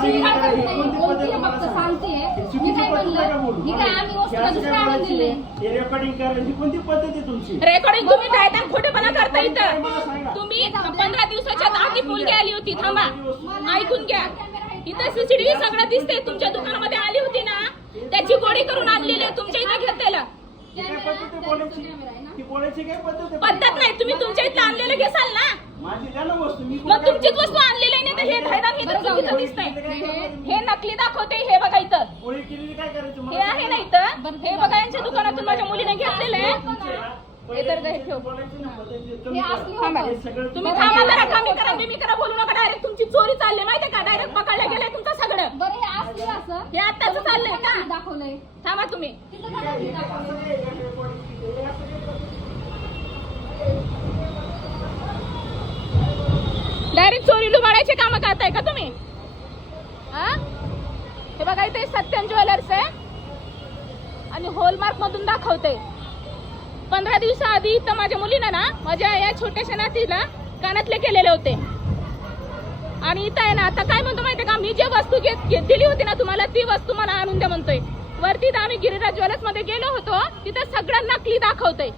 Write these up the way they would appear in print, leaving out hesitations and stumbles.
फक्त सांगतेय मी काय म्हणलं मी काय आम्ही वस्तूला दुसऱ्या आणून दिले रेकॉर्डिंग करायची कोणती पद्धत आहे तुमची? रेकॉर्डिंग तुम्ही काय खोटेपणा करता इथं. तुम्ही 15 दिवसाच्या आधी मुलगी आली होती. थांबा ऐकून घ्या. इथं सीसीटीव्ही सगळं दिसते. तुमच्या दुकानामध्ये आली होती ना त्याची गोडी करून आणलेली आहे तुमच्या इथं घेतलेलं. पद्धत नाही. तुम्ही तुमच्या इथं आणलेलं घेसाल ना मग तुमचीच वस्तू आणलेली नाही तर हे धायदार दिसतंय. हे नकली दाखवते. हे बघा इथं हे आहे ना इथं. हे बघा यांच्या दुकानातून माझ्या मुलीने घेतलेलं आहे. हे तर ठेव. तुम्ही थांबा जरा. कमी करा मी करा बोलू नका. डायरेक्ट तुमची चोरी चालली माहितीये का. डायरेक्ट पकडलं गेलंय तुमचं सगळं. हे आत्ताच चाललंय का दाखवलंय. थांबा तुम्ही. डायरेक्ट चोरी लुबाडायचे काम करताय का तुम्ही? हे बघा इथे सत्यम ज्वेलर्स आहे आणि हॉलमार्क मधून दाखवते. 15 दिवसाआधी तर माझ्या मुलीनं ना माझ्या या छोट्याशा नातीला कानातले केलेले होते. आणि इथं आहे ना आता काय म्हणतो माहितीये का, मी जे वस्तू दिली होती ना तुम्हाला ती वस्तू मला आणून द्या म्हणतोय. वरती आम्ही गिरिराज ज्वेलर्स मध्ये गेलो होतो. तिथं सगळं नकली दाखवतंय.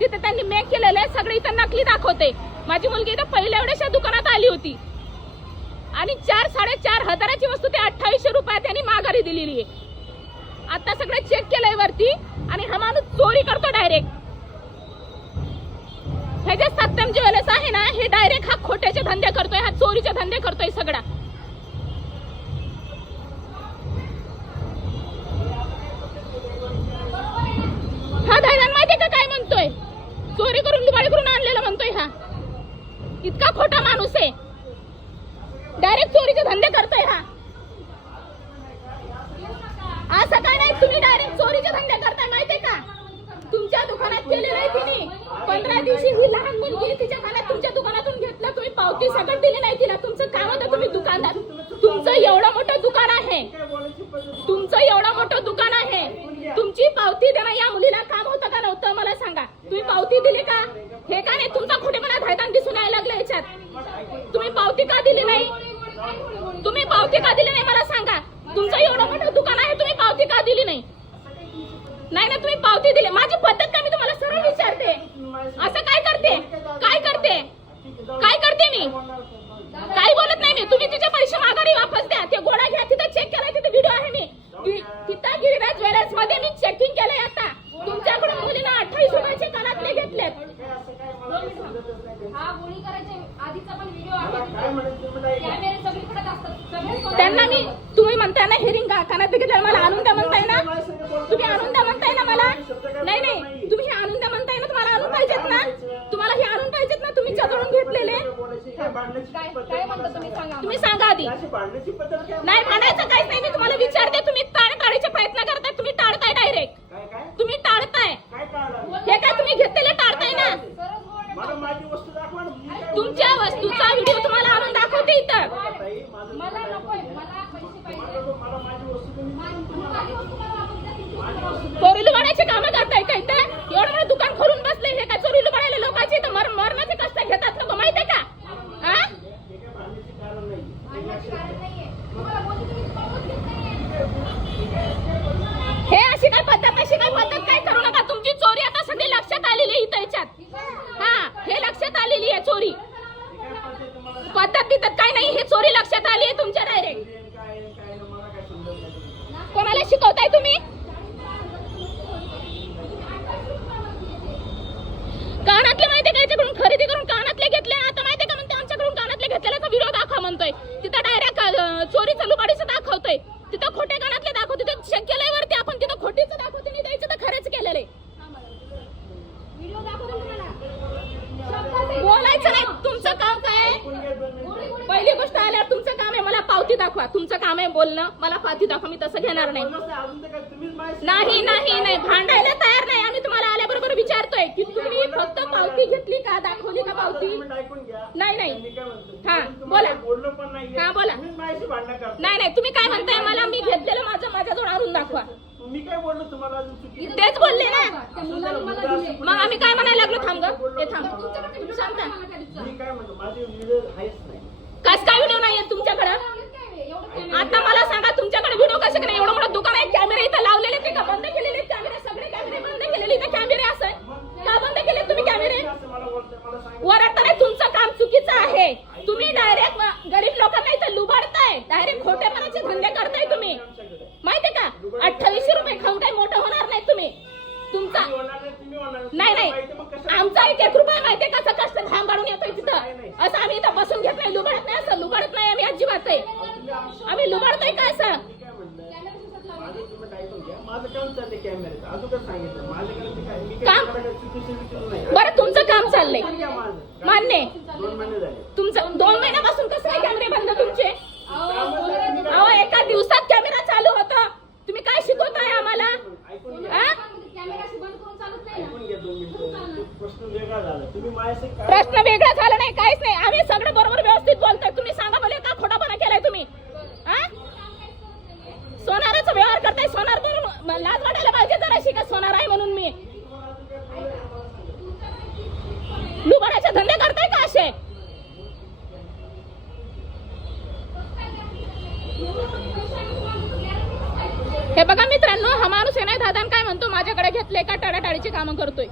तिथे त्यांनी मेक केलेलं आहे सगळं इथं नकली दाखवते. माझी मुलगी इथं पहिल्या एवढ्याशा दुकानात आली होती आणि 4-4.5 हजाराची वस्तू ते 2800 रुपयात त्यांनी माघारी दिलेली आहे. आता सगळं चेक केलंय वरती आणि हा माणूस चोरी करतो डायरेक्ट. हे जे सत्यम ज्वेलर्स आहे ना हे डायरेक्ट हा खोट्याचे धंदे करतोय. हा चोरीचे धंदे करतोय सगळा. हा दादा माहितीये का काय म्हणतोय. चोरी करून लुबाडी करून आणलेलं म्हणतोय. हा इतका खोटा माणूस आहे. डायरेक्ट चोरीचे धंदे करतोय हा. असं काय नाही. तुम्ही डायरेक्ट चोरीचे धंदे करताय माहितीये का. तुमच्या दुकानात केले नाही तिने. 15 दिवशी ही लहान मुलगी तिच्या कानात तुमच्या दुकानातून घेतलं. तुम्ही पावती सगळं दिली नाही तिला. तुमचं काम होतं तुम्ही दुकानदार. तुमचं एवढं मोठं दुकान आहे. तुमचं एवढं मोठं दुकान आहे. तुमची पावती देणं या मुलीला काम होतं का नव्हतं मला सांगा. तुम्ही पावती दिली का? हे का नाही तुमचा खोटेपणा धायदान दिसून यायला लागलं याच्यात. तुम्ही पावती का दिली नाही? तुम्ही पावती का दिली नाही मला सांगा. तुमचं एवढं मोठं दुकान आहे तुम्ही पावती का दिली नाही? नाही ना तुम्ही पावती दिली. माझी पद्धत काय मी तुम्हाला सरळ विचारते. असं काय करते? काय करते? काय करते मी? काही बोलत नाही मी. तुम्ही तिचे पैसे माघारी वापस द्या. ते गोळा घ्या. तिथे चेक केलाय. तिथे व्हिडिओ आहे मी. तिथं गिरिराज ज्वेलर्स मध्ये मी चेकिंग केलंय. आता तुमच्याकडून मुलीनं 28 रुपयाचे कानातले घेतलेत. हा गोळी करायचे आधीचा पण व्हिडिओ आहे. कॅमेरे सगळीकडे असतात. त्यांना मी तुम्ही म्हणताय ना हेरिंग कानातले घेतले मला आणून द्या म्हणताय ना. तुम्ही आणून द्या म्हणताय ना मला. नाही नाही तुम्ही हे आणून द्या म्हणताय ना. तुम्हाला आणून पाहिजेत ना. तुम्हाला हे आणून पाहिजेत ना. तुम्ही जवळून घेतलेले. काय म्हणता तुम्ही सांगा. तुम्ही सांगा आधी. नाही म्हणायचं काहीच नाही. मी तुम्हाला विचारते. तुम्ही टाळायचे प्रयत्न करताय. तुम्ही टाळताय डायरेक्ट. तुम्ही टाळताय. हे काय तुम्ही घेतलेले टाळताय ना. तुमच्या वस्तूचा व्हिडिओ तुम्हाला आणून दाखवते इथं. मला नकोय. मला पैसे पाहिजे. चोरी लुबाडायचे काम करताय का इथं. एवढं मोठं दुकान खोलून बसले. हे काय चोरी लुबाडायला लोकांचे इथं मरणाचे कष्ट घेतात लोक माहितीये का. हे अशी काय पद्धत अशी काय पद्धत काय करू नका. तुमची चोरी आता सगळी लक्षात आलेली आहे इथं याच्यात. हे लक्षात आलेली आहे चोरी. पद्धत तिथं काय नाही. हे चोरी लक्षात आली आहे तुमच्या डायरेक्ट. कोणाला शिकवताय तुम्ही? कानातले माहितीये का याच्याकडून खरेदी करून कानातले घेतले. आता माहितीये का म्हणते आमच्याकडून कानातले घेतलेल्याचा व्हिडिओ दाखवा म्हणतोय. तिथं डायरेक्ट चोरीचं लुबाडीचं दाखवतोय. तिथं खोटे कानातले दाखवतो. तिथं चेक केलंय वरती आपण. तिथं खोटीचं दाखवतो नाही द्यायचं तर खरेच केलेलं आहे. बोलायचं नाही. तुमचं काम काय? पहिली गोष्ट आल्यावर तुमचं काम आहे मला पावती दाखवा. तुमचं काम आहे बोलणं. मला पावती दाखवा. मी तसं घेणार नाही. नाही नाही नाही भांडायला तयार नाही. आम्ही तुम्हाला आल्याबरोबर विचारतोय की तुम्ही फक्त पावती घेतली का दाखवली का पावती. नाही नाही हा बोला. हा बोला. नाही नाही तुम्ही काय म्हणताय मला. मी घेतलेलं माझ्याजवळ आणून दाखवा. मी काय बोललो तुम्हाला? तेच बोलले ना. मग आम्ही काय म्हणायला लागलो. थांब ग. ते थांब. सांगता मी काय म्हणतो माझे व्हिडिओ आहेच नाही. कस काय व्हिडिओ नाहीये तुमच्याकडे. आता मला सांगा तुमच्याकडे व्हिडिओ कसे नाही? एवढं मोठं दुकान आहे, कॅमेरे इथं लावलेले ते का बंद केलेले? कॅमेरे सगळे कॅमेरे बंद केलेले, इथं कॅमेरे असं का बंद केले तुम्ही कॅमेरे? वरडता नाही, तुमचं काम चुकीचं आहे. तुम्ही डायरेक्ट गरीब लोकांना इथं लुबाडताय, डायरेक्ट खोटेपणाचे धंदे करताय तुम्ही, माहितीये का? 2800 रुपये खाऊन काही मोठं होणार नाही तुम्ही. तुमचा नाही नाही, आमचा 1 रुपया माहितीये कसं कष्ट घाम काढून येतोय तिथं. असं आम्ही इथं बसून घेत नाही, लुबाडत नाही, असं लुबाडत नाही आम्ही अजिबात आहे. आम्ही लुबाडतोय का असं? बरं तुमचं काम चाललंय मान्य, तुमचं 2 महिन्यापासून कसं काय कॅमेरे बंद तुमचे? अहो एका दिवसात कॅमेरा चालू होता, तुम्ही काय शिकवताय आम्हाला? प्रश्न वेगळा झाला नाही, काहीच नाही. आम्ही सगळं बरोबर व्यवस्थित बोलतोय. तुम्ही सांगा मला का खोटापणा केलाय तुम्ही? सोनाराचा व्यवहार करताय, सोनार म्हणून लाज वाटायला पाहिजे जराशी का सोनार आहे म्हणून. मी लुबाडाचे धंदे करताय का असे? हे बघा मित्रांनो, हा माणूस आहे नाही दादा काय म्हणतो, माझ्याकडे घेतले का टाळाटाळीची कामं करतोय.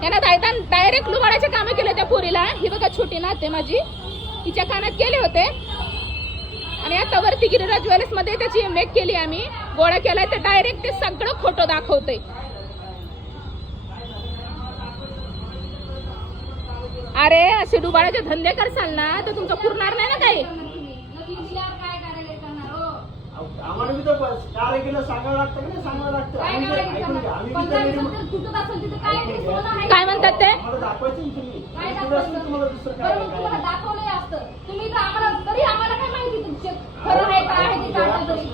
त्यांना दादा डायरेक्ट लुबाडाचे कामं केले त्या पोरीला. ही बघा छोटी नाते माझी, तिच्या कानात केले होते आणि आता वरती गिरिराज ज्वेलर्स मध्ये त्याची मेक केली आम्ही, गोळा केलाय. तर डायरेक्ट ते सगळं खोटं दाखवतोय. अरे असे लुबाडाचे धंदे करसाल ना तर तुमचं पुरणार नाही ना काही. आम्हाला बी तर कारागिरीला सांगावं लागतं की नाही सांगावं लागतं. काय म्हणतात ते? आम्हाला दाखवायचं ना तुम्ही. तुम्हाला दुसरं काय दाखवलंय असतं तुम्ही तर आम्हाला, तरी आम्हाला काय माहिती तुमचे खरं आहे का आहे ते काय तरी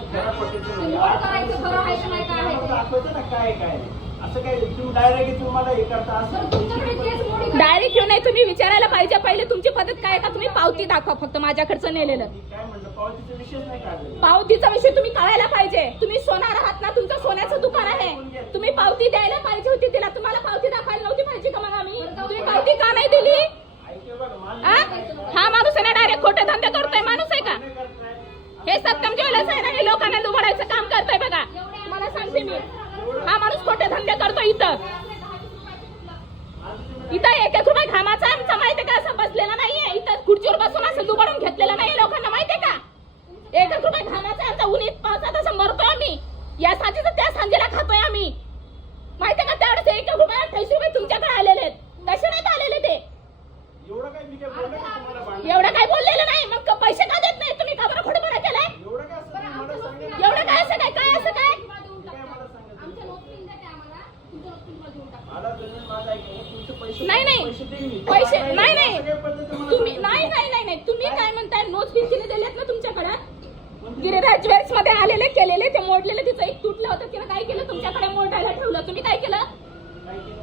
नोट करायचं खरं आहे का नाही काय आहे. दाखवायचं ना काय काय असं काय तुम्ही डायरेक्ट तुम्हाला हे करता असं. तुमच्याकडे केस मोडी डायरेक्ट येऊन नाही, तुम्ही विचारायला पाहिजे पहिले तुमची पद्धत काय का. तुम्ही पावती दाखवा फक्त माझ्याकडचं नेलेलं. काय म्हणलं पावतीचा विषयच नाही काढला. पावतीचा विषय तुम्ही कळायला पाहिजे. तुम्ही सोनार आहात ना, तुमचं सोन्याचं दुकान आहे, तुम्ही पावती द्यायला पाहिजे होती तिला. तुम्हाला पावती दाखवायला नव्हती पाहिजे का? मग आम्ही तुम्ही पावती का नाही दिली? हा माणूस आहे ना डायरेक्ट खोटे धंदे करतोय माणूस आहे का? हे सत्यम ज्वेलर्स आहे ना, हे लोकांना लुबाडायचं काम करतोय बघा. मला सांगते मी, हा माणूस खोटे धंदे करतो. इथं 1 रुपया घामाचा आमचा माहितीये का असं बसलेला नाहीये. इथं खुर्चीवर बसून असं लुबाडून घेतलेलं नाहीये लोकांना, माहितीये का? 1 रुपया घामाचा आमचा उन्हीत पावसात असं मरतो आम्ही. या सांजेचं त्या सांजेला खातोय आम्ही, माहितीये का? त्यावेळेस 1 रुपया 28 रुपये तुमच्याकडे आलेले आहेत, तसे नाहीत आलेले ते. एवढं काय मी काय बोललो का तुम्हाला भांडण? एवढं काय बोललेलं नाही, मग पैसे का देत नाही तुम्ही? का बरं खोटपणा केलाय? एवढं काय असं तुम्ही मला सांगा ना. एवढं काय असं काय काय असं काय? आमच्या नोट पिन द्या ते आम्हाला, तुमच्या नोट पिन देऊन टाका. मला जमीन माझा आहे का? तुमचे पैसे नाही नाही पैसे देईन मी. पैसे नाही असं नाही काय पद्धत मला तुम्ही सांगा. नाही नाही नाही नाही तुम्ही काय म्हणताय? नोट पिंचीने दिलेत ना तुमच्याकडे, गिरिराज ज्वेल्स मध्ये आलेले केलेले ते मोडलेले. तिचं एक तुटलं होतं, तिने काय केलं तुमच्याकडे मोडायला ठेवलं. तुम्ही काय केलं?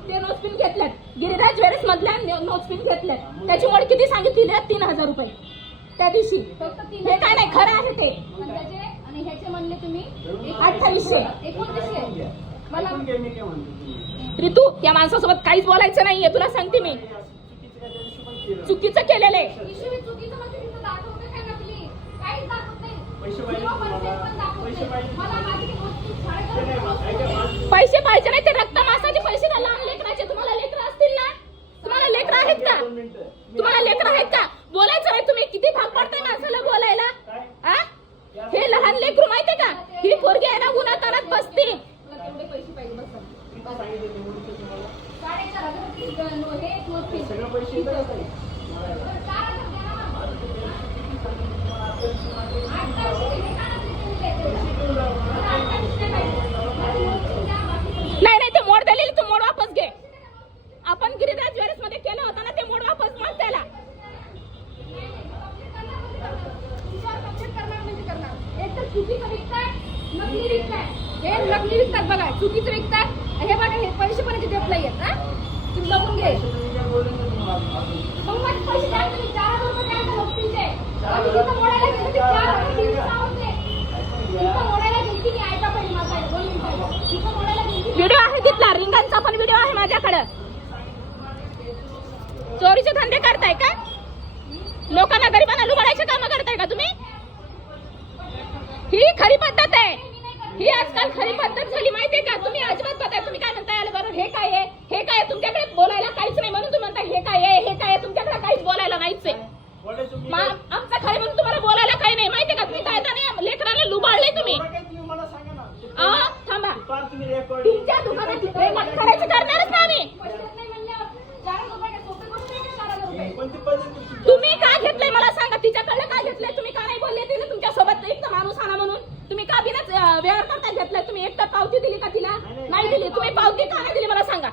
ते नोट पिन घेतल्यात, गिरिराज ज्वेल्स मधल्या नोट पिन घेतल्यात. त्याची मोड किती सांगितली? 3000 रुपये त्या दिवशी. फक्त 3 हे काय नाही खरं आहे ते. आणि ह्याचे म्हणले तुम्ही 2800. 2900. मला ऐकून घ्या मी काय म्हणतो तुम्ही. ऋतू, त्या माणसासोबत काहीच बोलायचं नाहीये, तुला सांगते मी. चुकीचं केलेलं आहे. पिशवी चुकीचं म्हणजे तिथं दाखवते काय नकली? काहीच दाखवत नाही. पैसे पाहिजे किंवा तुम्हाला? पण दाखवत पैसे नाही. पाहिजे? मला माझी ती नोट पिन ते नाही, शाळेत ऐका, माझं- पैसे पाहिजे नाही, ते रक्त मासाचे पैसे ना, लहान लेकराचे. तुम्हाला लेकरं असतील ना? तुम्हाला लेकरं आहेत का? 2 मिनिटं. तुम्हाला लेकरं आहेत का? बोलायचं नाही तुम्ही. किती भाग पडताय माणसाला बोलायला? आ? हे लहान लेकरू माहितीये का? ही पोरगी आहे ना उन्हात आणत बसते. मला तेवढे पैसे पाहिजे बस. किती सांगितलं निवडीचं तुम्हाला? 4,500 ती हे नोट पिन. सगळं पैसे येतात का ताई? 4,000 द्या ना मग. 8,000 हे का नकली केलेले? मला 8,000 पाहिजे. माझी नोट पिन द्या, बाकी पैसे. नाही नाही, ते मोड दिलेली तू मोड वापस घे. आपण गिरिराज ज्वेलर्स मध्ये केलं होतं ना, ते मोड वापस माग त्याला. एक तर चुकीचं विकताय, नकली विकताय. हे नकली विकतात बघा, चुकीचं विकतात. हे बघा, हे पैसे पण याचे देत नाहीयेत. हा, तुम्ही बघून घे. तुम्ही काय बोलले ना तुम्हाला? मग माझे पैसे द्या तुम्ही. 4,000 रुपये द्या त्या नोकरीचे. आणि तिथं मोडायला गेले ते 4,000 तीन होते. तिथं मोडायला गेली मी, ऐका पहिले माझा आहे, 2 मिनिटं. तिथं मोडायला गेली. व्हिडिओ आहे तिथला, रिंगांचा पण व्हिडिओ आहे माझ्याकडे. चोरीचे धंदे करताय का? लोकांना गरिबांना लुबाडायचे काम करताय का तुम्ही? ही खरी पद्धत आहे, ही आजकाल खरी पद्धत झाली माहितीये का? तुम्ही अजिबात बघताय, तुम्ही काय म्हणताय आलं बरोबर, हे काय आहे, हे काय, तुमच्याकडे बोलायला काहीच नाही म्हणून तुम्ही म्हणताय हे काय आहे, हे काय, तुमच्याकडे काहीच बोलायला नाहीच आहे. आमचं खरं म्हणून तुम्हाला बोलायला काही नाही माहितीये का? तुम्ही काय लेकराला लुबाडले तुम्ही. मला सांगा ना. थांबा, फार तुम्ही रेकॉर्ड तुमच्या दुकानात रेकॉर्ड करायचं करणारच ना आम्ही. कोणती पद्धत? तुम्ही का घेतलंय मला सांगा, तिच्याकडलं का घेतलंय तुम्ही? का नाही बोलले तिला तुमच्या सोबत एक माणूस आणा म्हणून? तुम्ही का बिना व्यवहार करता घेतलाय? तुम्ही एक तर पावती दिली का तिला? नाही दिली. तुम्ही पावती का नाही दिली मला सांगा?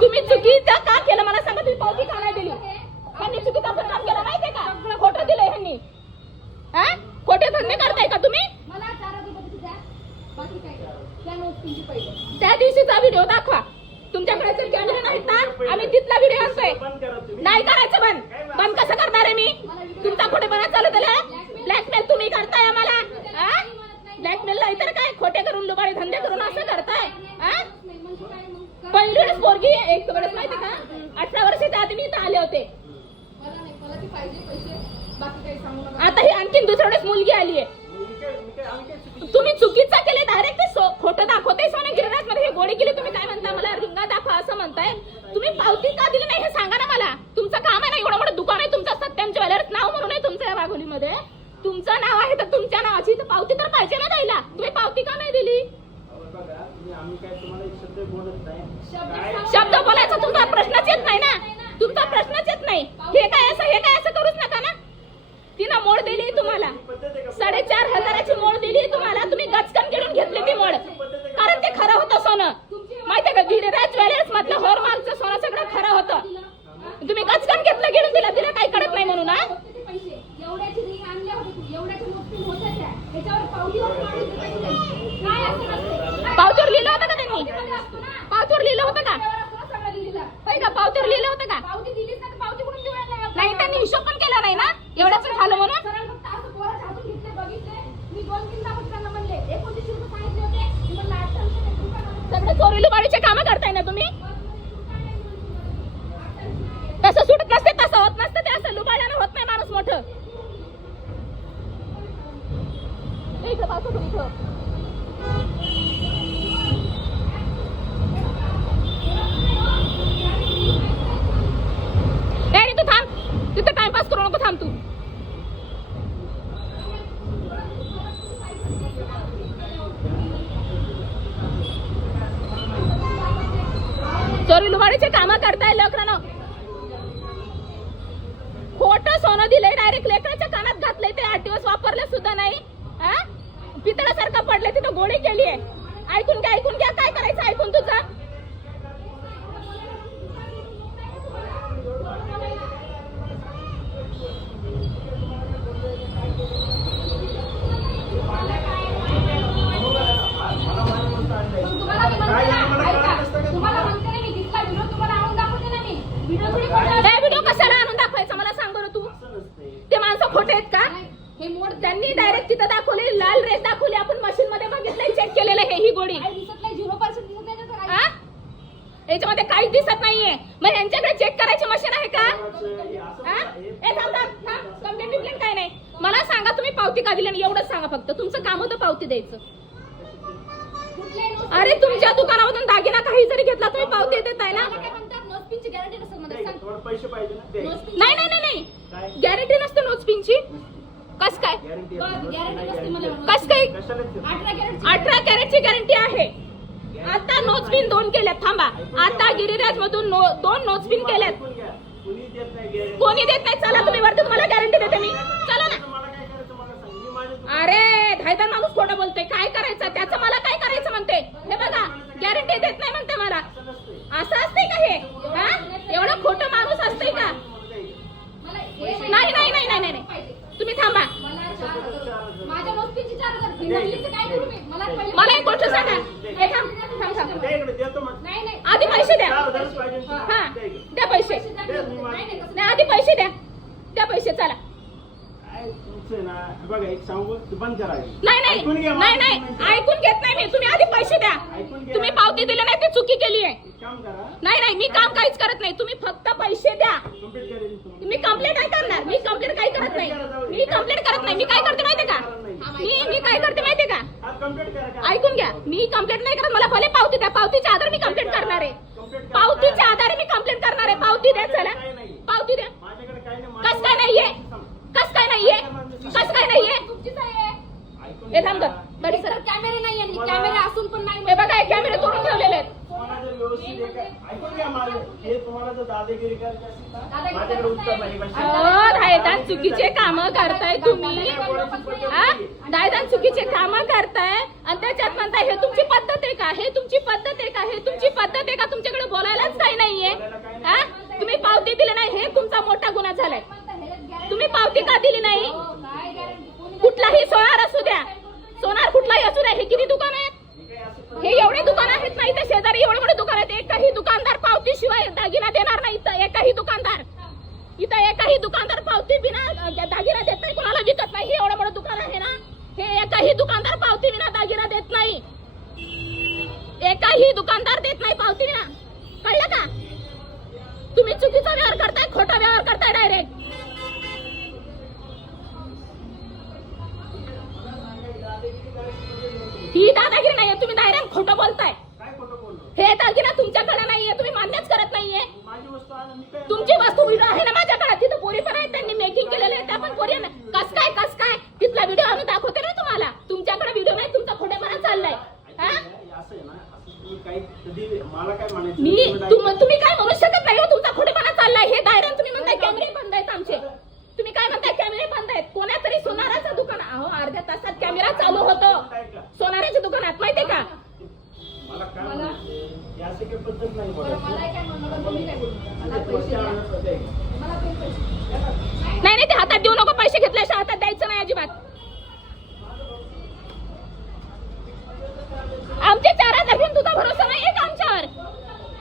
तुम्ही चुकीचं का केलं मला सांगा? तुम्ही पावती का नाही दिली? ह्यांनी चुकीचं काम केलं माहितीये का? खोटं दिलंय ह्यांनी. हा, खोटे धंदे करताय का तुम्ही? त्या दिवशीचा व्हिडिओ दाखवा. तुमच्याकडे जर कॅमेरे नाहीत ना, आम्ही तिथला व्हिडिओ आणतोय. नाही करायचं बंद. बंद कसं करणार आहे मी? तुमचा खोटेपणा चालू केला. ब्लॅकमेल तुम्ही करताय आम्हाला. ब्लॅकमेल नाही तर काय, खोटे करून लुबाडे धंदे करून असं करताय. पहिली वेळेस पोरगी एक वेळेस माहिती का, 18 वर्षाच्या आधी मी इथं आले होते. आता ही आणखीन दुसऱ्या वेळेस मुलगी आली आहे. तुम्ही चुकीचा केले, डायरेक्ट खोटं दाखवते. सोने गिरणात मध्ये हे गोळी केली. तुम्ही काय म्हणता, मला रिंगा दाखवा असं म्हणताय. तुम्ही पावती का दिली नाही हे सांगा ना मला. तुमचं काम आहे ना, एवढं मोठं दुकान आहे तुमचं, सत्यम ज्वेलर्स नाव म्हणून आहे तुमचं या वाघोलीमध्ये. तुमचं नाव आहे तर तुमच्या नावाची तर पावती तर पाहिजे ना द्यायला. तुम्ही पावती का नाही दिली? शब्द बोलायचा तुमचा प्रश्नच येत नाही ना. तुमचा प्रश्नच येत नाही. हे काय असं करूच नका ना. तिनं मोड दिली तुम्हाला, 4,500ची मोड दिली तुम्हाला. तुम्ही गचकन गिळून घेतली ती मोड, कारण ते खरं होतं सोनं. माहितीये का, गिरिराज ज्वेलर्स मधलं हॉलमार्कचं सोनं सगळं खरं होतं. तुम्ही गचकन घेतलं गिळून, तिला काही कळत नाही म्हणून. पावतीवर लिहिलं होतं का त्यांनी? पावतीवर लिहिलं होतं का? होय का, पावतीवर लिहिलं होतं का? नाही, त्यांनी हिशोब पण केला नाही ना, एवढंच झालं म्हणून. सगळे चोरी लुबाडीचे कामं करताय ना तुम्ही. तसं सुटत नसते, तसं होत नसतं ते. असं लुबाड्यानं होत नाही माणूस मोठं. इथं पावसातून इथं तू थांब, तिथं टाइमपास करू नको, थांब तू. चोरी लुबाडीचे काम करताय लेकरांनो. खोटं सोनं दिलंय, डायरेक्ट लेकराच्या कानात घातलंय. ते 8 दिवस वापरले सुद्धा नाही. पितळासारखं पडलंय, तिथं गोळी केली आहे. ऐकून घ्या काय करायचं ऐकून तुझं. व्हिडिओ कशाला आणून दाखवायचा मला सांग बरं तू. ते माणसं खोटे आहेत का? हे मोड त्यांनी डायरेक्ट तिथं दाखवली, लाल रेस दाखवली. आपण मशीन मध्ये बघितलंय, चेक केलेलं आहे. ही गोळी याच्यामध्ये काहीच दिसत नाहीये. मग यांच्याकडे चेक करायची मशीन आहे का? कंप्लेंट काय नाही. मला सांगा तुम्ही पावती का दिली? एवढंच सांगा फक्त. तुमचं काम होतं पावती द्यायचं. अरे तुमच्या दुकानामधून दागिना काही जरी घेतला तुम्ही पावती देत आहे ना. पैसे पाहिजे ना. नाही गॅरंटी नसते नोटपिनची. कस काय? कस काय? 18 कॅरेटची गॅरंटी आहे. आता नोटपिन 2 केल्यात. थांबा, आता गिरिराज मधून 2 नोटपिन केल्यात. कोणी देत नाही. चला तुम्ही वरती, तुम्हाला गॅरंटी देते मी. चला ना. अरे धायदार माणूस खोटं बोलतोय. काय करायचं त्याचं, मला काय करायचं म्हणते. हे बघा, गॅरंटी देत नाही म्हणते मला. असं असते का हे? एवढं खोटं माणूस असते का? नाही तुम्ही थांबा. मला एक गोष्ट सांगा. आधी पैसे द्या. द्या पैसे. आधी पैसे द्या. द्या पैसे. चला नाही तुमचं ना बघा एक सांगू तू बंद करा नाही ऐकून घ्या नाही नाही मला. नाही ऐकून घेत नाही मी. तुम्ही आधी पैसे द्या. ऐकून घ्या. तुम्ही पावती दिली नाही ते चुकी केली आहे. एक काम करा नाही नाही मी काम काहीच करत नाही. तुम्ही फक्त पैसे द्या. कंप्लीट करेल तुम्हाला. मी कंप्लेंट काय करणार. मी कंप्लेंट काही करत नाही. मी कंप्लेंट करत नाही. मी काय करते माहितीये का मी काय करते माहितीये का हा कंप्लीट करा ऐकून घ्या. मी कंप्लेंट नाही करत. मला भले पावती द्या. पावतीच्या आधारे मी कंप्लेंट करणार आहे. पावतीच्या आधारे मी कंप्लेंट करणार आहे. पावती द्या चला. पावती द्या. माझ्याकडे काही नाही कस काय नाहीये कस काय नाहीये कस काय नाहीये चुकीचं आहे. हे थांब गं. बरी सर कॅमेरे नाही आणि कॅमेरे असून पण नाही. हे बघा हे कॅमेरे तोडून ठेवलेले आहेत. तुम्हाला जर व्यवस्थित ऐकून घ्या माझं हे तुम्हाला जर दादागिरी करायची असेल ना माझ्याकडे उत्तर नाही दायदान चुकीचे काम करताय तुम्ही. दायदान चुकीचे काम करताय आणि त्याच्यात म्हणताय हे तुमची पद्धत आहे का हे तुमची पद्धत आहे का हे तुमची पद्धत आहे का तुमच्याकडे बोलायलाच काही नाहीये. हा तुम्ही पावती दिली नाही हे तुमचा मोठा गुन्हा झालाय. तुम्ही पावती का दिली नाही. काय गॅरंटी कुठलाही सोनार असू द्या सोनार कुठलाही असू द्या. हे किती दुकान आहेत हे एवढे दुकान आहेत नाही तर शेजारी एवढे मोठे दुकान आहेत. एकही दुकानदार पावती शिवाय दागिना देणार नाही. इथं एकही दुकानदार पावती बिना दागिना देत नाही. कोणाला विकत नाही. हे एवढं मोठं दुकान आहे ना हे एकही दुकानदार पावती बिना दागिना देत नाही. एकही दुकानदार देत नाही पावती बिना. कळलं का तुम्ही चुकीचा व्यवहार करताय खोटा व्यवहार करताय डायरेक्ट. ही दादागिरी नाहीये. तुम्ही डायरेक्ट खोटं बोलताय. काय खोटं बोललो हे दागिना तुमच्याकडे नाहीये. तुम्ही मान्यच करत नाहीये. माझी वस्तू आहे ना, मी काय तुमची वस्तू व्हिडिओ आहे ना माझ्याकडे. तिथं पोरी पण आहेत त्यांनी मेकिंग केलेलं आहे. त्या पण पोरी आहे ना. कस काय तिथला व्हिडिओ आणून दाखवते ना तुम्हाला. तुमच्याकडे व्हिडिओ नाही तुमचा खोटेपणा चाललाय. हा असं आहे ना असं तुम्ही काही कधी मला काय म्हणायचं तुम्ही काय म्हणू शकत नाही हो. तुमचा खोटेपणा चाललाय. हे डायरेक्ट तुम्ही म्हणताय कॅमेरे बंद आहेत आमचे. तुम्ही काय म्हणताय कॅमेरे बंद आहेत. कोणातरी सोनाराचं दुकान अहो अर्ध्या तासात कॅमेरा चालू होतो सोनाराच्या दुकानात माहितीये का. मला काय म्हणायचं याची काही पद्धत नाही बरं, मला काय म्हणलं तुम्ही काय बोलता? मला पैसे द्या. मला पण पैसे द्या. नाही ते हातात देऊ नको. पैसे घेतल्याशिवाय हातात द्यायचं नाही अजिबात. आमचे 4,000 घेऊन तुझा भरोसा नाहीये का आमच्यावर.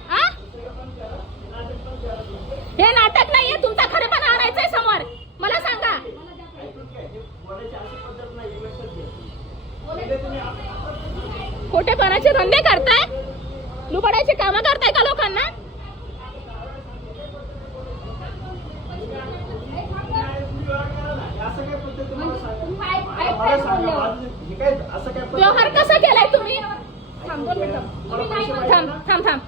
हा हे नाटक नाहीये. तुमचा खरेपणा आणायचंय समोर. मला सांगा बोलायची अशी पद्धत नाही लक्षात घ्या. खोटेपणाचे धंदे करताय लुबाडायचे काम करताय का लोकांना. असं काय पद्धत तुम्हाला तुम्ही सांगा मला सांगा माझं हे काय असं काय पद्धत व्यवहार कसा केलाय तुम्ही. थांब 2 मिनिटं. मला पैसे पाहिजे ना? थांब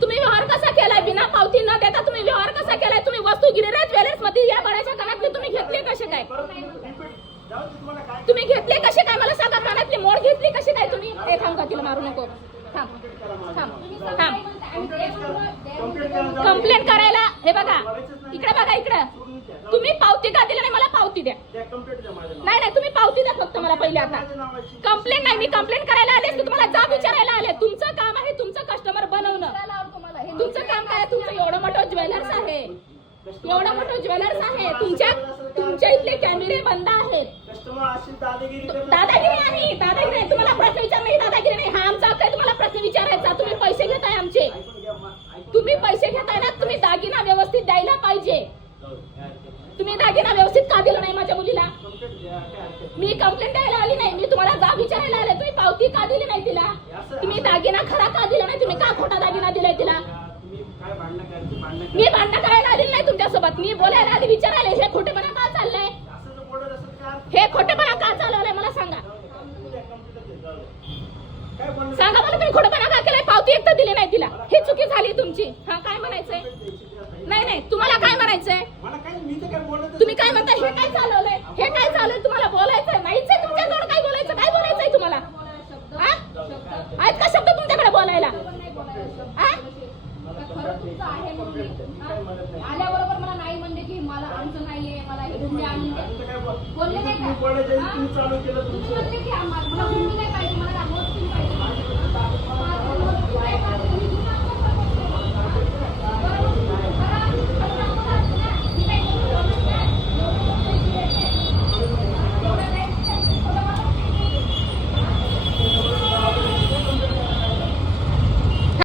तुम्ही व्यवहार कसा केलाय बिना पावती न देता तुम्ही व्यवहार कसा केलाय. तुम्ही वस्तू गिरिराज ज्वेलर्स मध्ये या बड्याच्या कानातले तुम्ही घेतले कसे काय. परत repeat. जाऊ दे तुम्हाला काय तुम्ही घेतले कसे काय मला सांगा. कानातली मोड घेतली कशी काय तुम्ही. हे थांब का तिला मारू नको. थांब कंप्लेंट करायला हे बघा इकडे तुम्ही पावती का दिली नाही. मला पावती द्या. कंप्लीट द्या माझ्या नावावर. नाही तुम्ही पावती द्या फक्त मला पहिले आता. माझ्या नावाची कंप्लेंट नाही मी कंप्लेंट करायला आले असते तुम्हाला जाब विचारायला आले. तुमचं काम आहे तुमचं कस्टमर बनवणं. तुम्हाला हे तुमचं काम काय आहे. तुमचं एवढं मोठं ज्वेलर्स आहे. एवढं मोठं ज्वेलर्स आहे. तुमच्या इथले कॅमेरे बंद आहेत. कस्टमर अशी दादागिरी करतात. दादागिरी नाही तुम्हाला प्रश्न विचार नाही. दादागिरी नाही हा आमचा हक्क आहे तुम्हाला प्रश्न विचारायचा. तुम्ही पैसे घेताय आमचे. ऐकून घ्या, ऐकून तुम्ही पैसे घेताय ना तुम्ही दागिना व्यवस्थित द्यायला पाहिजे. जाऊ दे, काय हरकत नाही. तुम्ही दागिना व्यवस्थित का दिला नाही माझ्या मुलीला. कंप्लीट द्या, काय हरकत मी कंप्लेंट द्यायला आली नाही. मी तुम्हाला जाब विचारायला आले. तुम्ही पावती का दिली नाही तिला. तुम्ही दागिना खरा का दिला नाही. तुम्ही का खोटा दागिना दिलाय तिला. नाही. तुम्ही काय भांडणं करायची भांडणं मी भांडण करायला आली नाही तुमच्यासोबत. मी बोलायला आली विचारायला. हे खोटेपणा का चाललंय. असं जर बोलत असेल तर काय हे खोटेपणा का चालवलंय मला सांगा. काय बोलणं सांगा मला तुम्ही खोटेपणा का केलाय. पावती एक तर दिली नाही तिला. ही चुकी झाली तुमची. हा काय म्हणायचंय. नाही तुम्हाला काय म्हणायचंय. मला काय मी तर काय बोलत तुम्ही काय म्हणता हे काय चालवलंय. हे काय चाललंय तुम्हाला बोलायचंय नाहीच आहे तुमच्याजवळ. काय बोलायचं काय बोलायचंय तुम्हाला. आहेत का शब्द तुमच्याकडे बोलायला. खरं तुमचं आहे म्हणून आल्याबरोबर मला नाही म्हणले की मला आमचं नाहीये मला हे धंदे आणून दे. बोलले नाही का. तुम्ही चालू केलं तुम्ही तुमचं म्हणले की